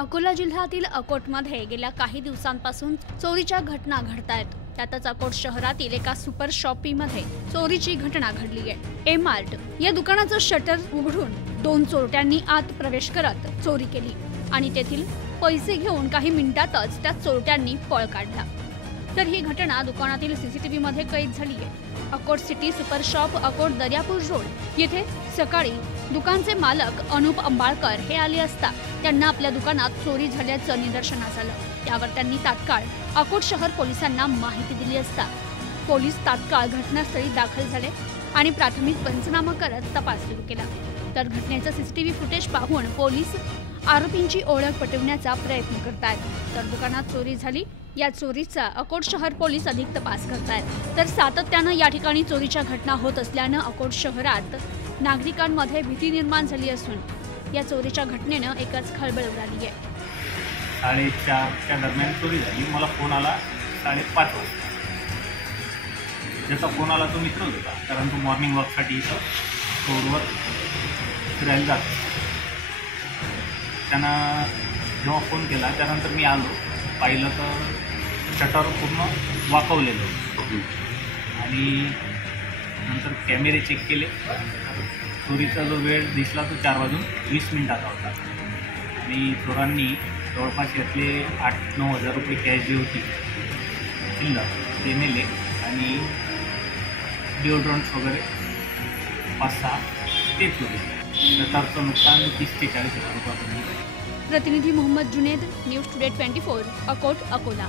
अकोला जिल्ह्यातील अकोटमध्ये गेल्या काही दिवसांपासून चोरीच्या घटना घडतायत। त्यातच अकोट शहरातील एका सुपर शॉपीमध्ये चोरीची घटना घडली आहे। एमार्ट या दुकानाचं शटर उघडून दोन चोरट्यांनी आत प्रवेश करत चोरी केली आणि तेथील पैसे घेऊन काही मिनिटातच त्या चोरट्यांनी पळ काढला। तर ही घटना दुकानातील सीसीटीव्ही मध्ये कैद झाली आहे। Akot city super shop Akot Daryapur road येथे सकाळी दुकानचे मालक अनुप अंबाळकर हे आले असता त्यांना आपल्या दुकानात चोरी झाल्याचं निदर्शनास आलं। त्यावर त्यांनी तात्काळ अकोट शहर पोलिसांना माहिती दिली असता पोलीस तात्काळ घटनास्थळी दाखल झाले आणि प्राथमिक पंचनामा करत तपास सुरू केला। तर घटनेचं सीसीटीव्ही फुटेज पाहून पोलीस आरोपींची ओळख पटवण्याचा प्रयत्न करतायत। तर दुकानात चोरी झाली, या चोरीचा अकोट शहर पोलीस अधिक तपास करतायत। तर सातत्यानं या ठिकाणी चोरीच्या घटना होत असल्यानं अकोट शहरात नागरिकांमध्ये भीती निर्माण झाली असून या चोरीच्या घटनेनं एकच खळबळ उडाली आहे। 4:30च्या दरम्यान चोरी झाली। मला फोन आला 5:30 वाजता। ज्याचा फोन आला तो मित्र होता, कारण तो मॉर्निंग वॉकसाठी इथं रोडवर फिरायला जातो। त्यानं जेव्हा फोन केला त्यानंतर मी आलो, पाहिलं तर शटर पूर्ण वाकवलेलं होतं आणि नंतर कॅमेरे चेक केले। चोरीचा जो वेळ दिसला तो 4:20 होता आणि चोरांनी जवळपास यातले 8-9 हजार रुपये कॅश जी होती शिल्लक ते नेले आणि डिओड्रंट्स वगैरे 5-6 ते चोरी। शटरचं नुकसान 30 ते 40 हजार रुपयापर्यंत। प्रतिनिधी मोहम्मद जुनेद, न्यूज टुडे 24, अकोट, अकोला।